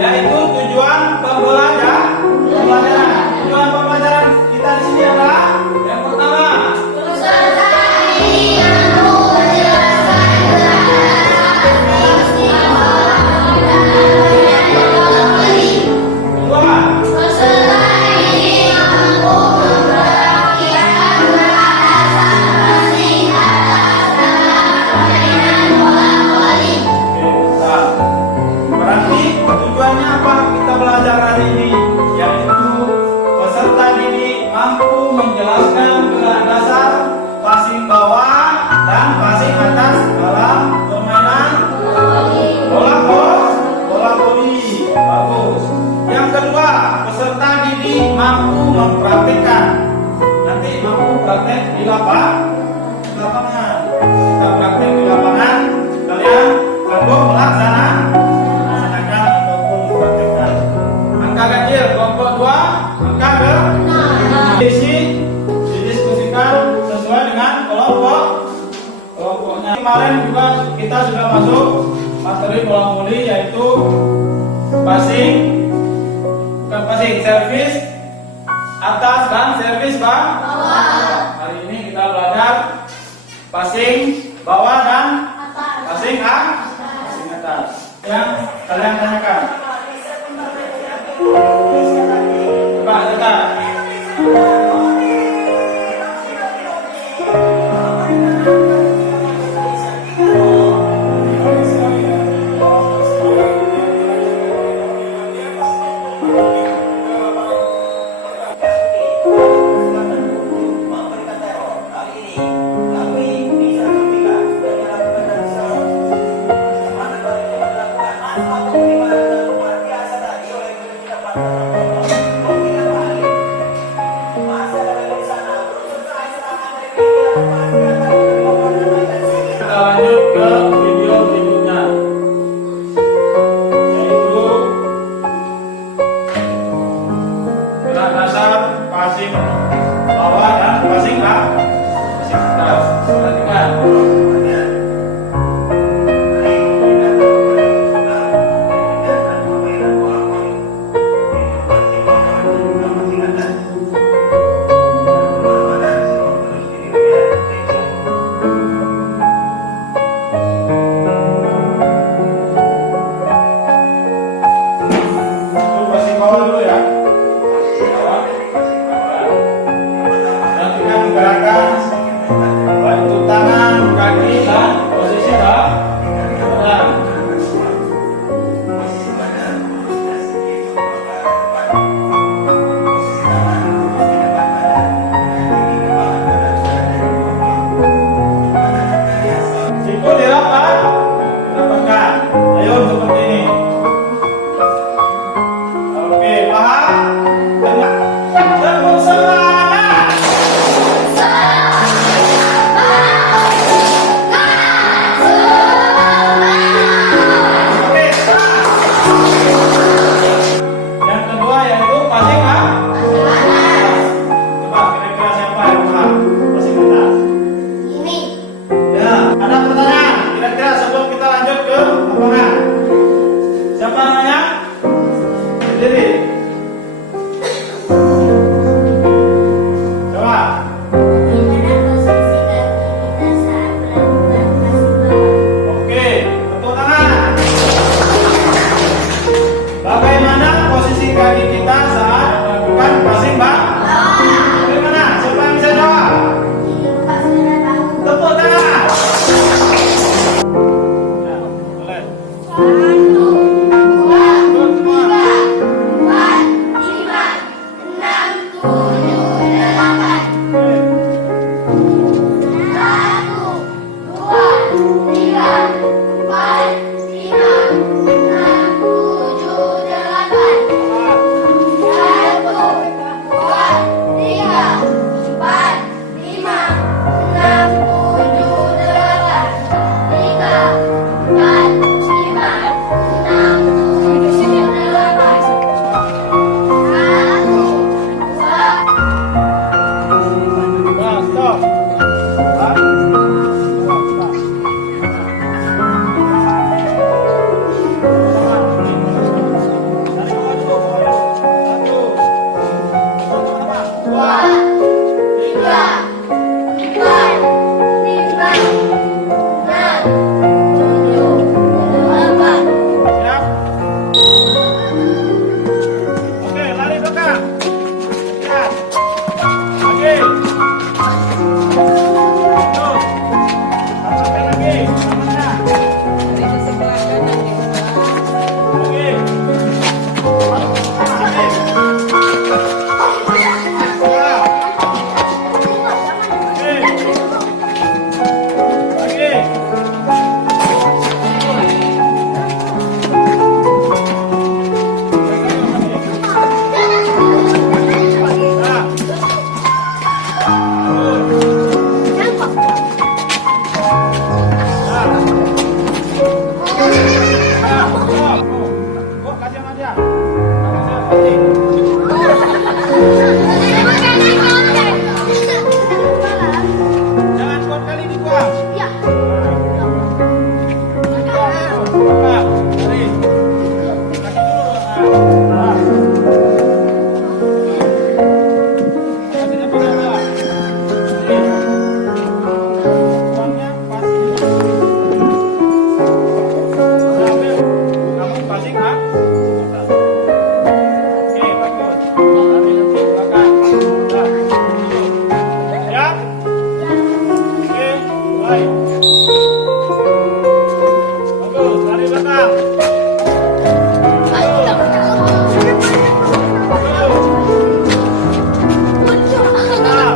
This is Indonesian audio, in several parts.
yaitu tujuan pembelajaran. Tujuan pembelajaran kita di sini adalah yang pertama, peserta didik mampu menjelaskan gerakan istimewa dan teknologi. kedua, Peserta didik mampu memperhatikan batasan mesin atas dalam permainan bola voli. Nah, berarti tujuannya apa kita belajar hari ini? Yaitu peserta didik mampu menjelaskan gerak dasar, passing bawah dan passing atas dalam permainan bola voli. Bagus. Yang kedua, peserta didik mampu mempraktikkan. Nanti mampu praktek di lapangan. Kita praktek di lapangan, kalian sanggup melaksanakan ataupun mempraktekkan. Angka ganjil kelompok 2, angka ke didiskusikan sesuai dengan kelompoknya. Kemarin juga kita sudah masuk materi bola voli, yaitu servis atas dan servis bawah. Hari ini kita belajar passing bawah dan passing atas. Yang kalian tanyakan. Coba tetap. Kita lanjut ke video berikutnya, yaitu gerak dasar, passing bawah dan passing atas. Perhatikan. Passing bawah dulu ya. Bawah. Perhatikan gerakan bentuk tangan, kaki dan posisi badan. Siku dirapatkan. Ayo seperti ini. Oke, paham? Tepuk semangat. Oke, yang kedua yaitu passing atas. Coba kira-kira siapa yang paham passing atas? Ini Ya, ada pertanyaan. Kira-kira sebelum kita lanjut ke lapangan, siapa namanya? Berdiri. Coba. bagaimana posisi kaki kita saat melakukan passing bawah? Oke, tepuk tangan. Bagaimana posisi kaki kita saat melakukan passing bawah? Bagaimana? Siapa yang bisa jawab? Ini buka suara tahu. Tepuk tangan. Ya, boleh. 1, 2, Ikut semua. 4, 5, 6, 7, 8. Oke. 1, 2, 3, 4, 5, 6, 7, 8. 1, 2, siap. Kamu siap pasti. Jangan kuat kali dibuang. Buka. Dari. Kaki dulu. Nah. Kakinya pegang bawah. Dari. Buangnya pas. Ambil. Kamu passing, ha? Oke, bagus. Ambil nanti belakang. Nah. Siap? Oke, mulai. Bagus, lari belakang. Nah.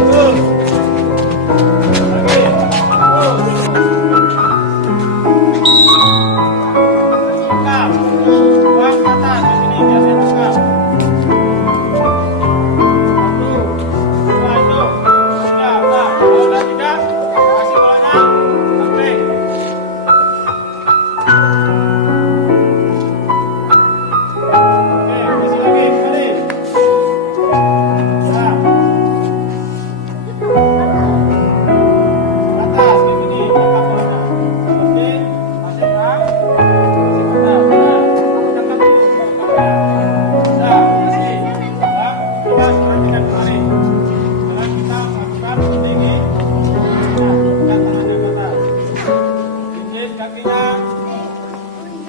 Bagus. Lagi. Bagus. Lengkap. Buang ke atas di sini biar dia lengkap. Satu, dua itu. Tiga, udah. Kalau udah tiga, kasih bolanya. Sampai. Oke, kasih lagi. Kembali. Ya. Atas di sini lengkap bolanya. Oke, masih kan? Masih benar, benar. Dekat dulu. Nah, kasih. Ya, coba perhatikan kembali. Sekarang kita lakukan seperti ini. Nah, bukan tangannya ke atas. Pincit kakinya.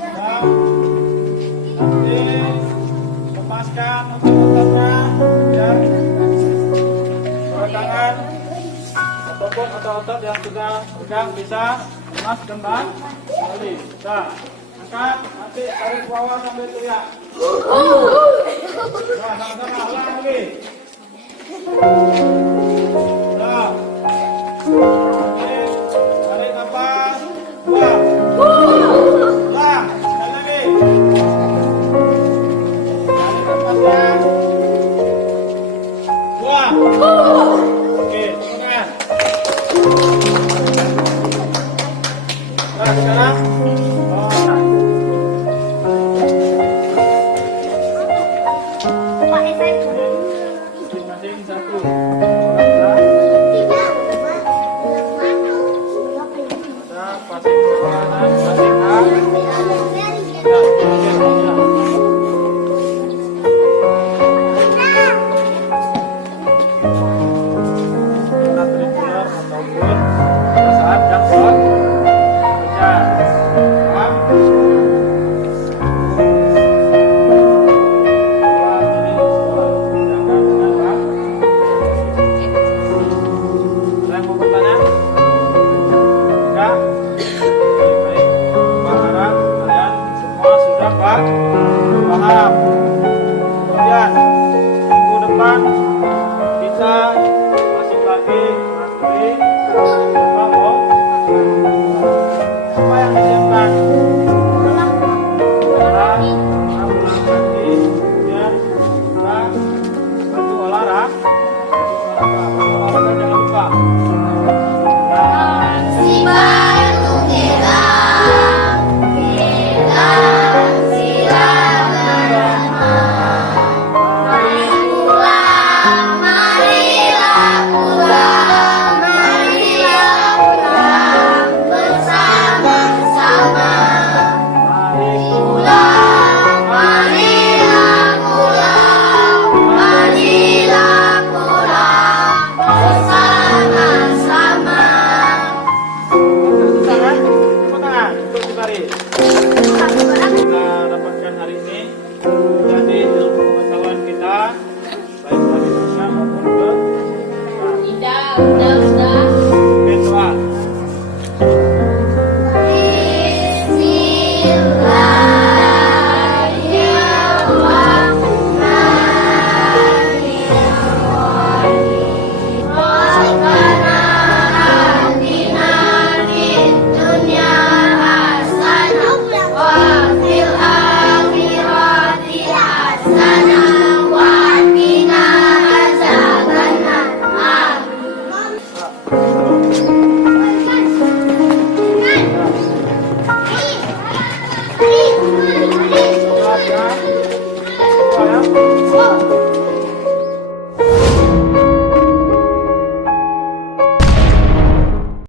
Ya. Nanti lepaskan otot-ototnya. Ya. Tangan ataupun otot-otot yang sudah pegang bisa lemas kembang kembali. Nah, angkat nanti tarik ke bawah sambil teriak. Nah, sama-sama ulang lagi. Nah, oke, tarik nafas, buang. Ulang, sekali lagi. Tarik nafasnya, buang. Oke, tepuk tangan. Nah, sekarang masing-masing satu. Kita passing ke kanan, passing ke kita trigger ataupun pada saat jackpot kejar. Paham? Coba ini semua jangan dengan Pak. Ada yang mau bertanya? Enggak? Oke, baik. Pak harap kalian semua sudah paham. Kemudian minggu depan kita masuk lagi materi apa yang disiapkan adalah ulang kaki, kemudian kita baju olahraga jangan lupa. Dan Si batu gelang, gelang silang mari pulang, marilah pulang, marilah pulang bersama-sama. mari Pulang, marilah pulang, marilah pulang bersama-sama. tepuk tangan untuk Cibari. Kita dapatkan hari ini.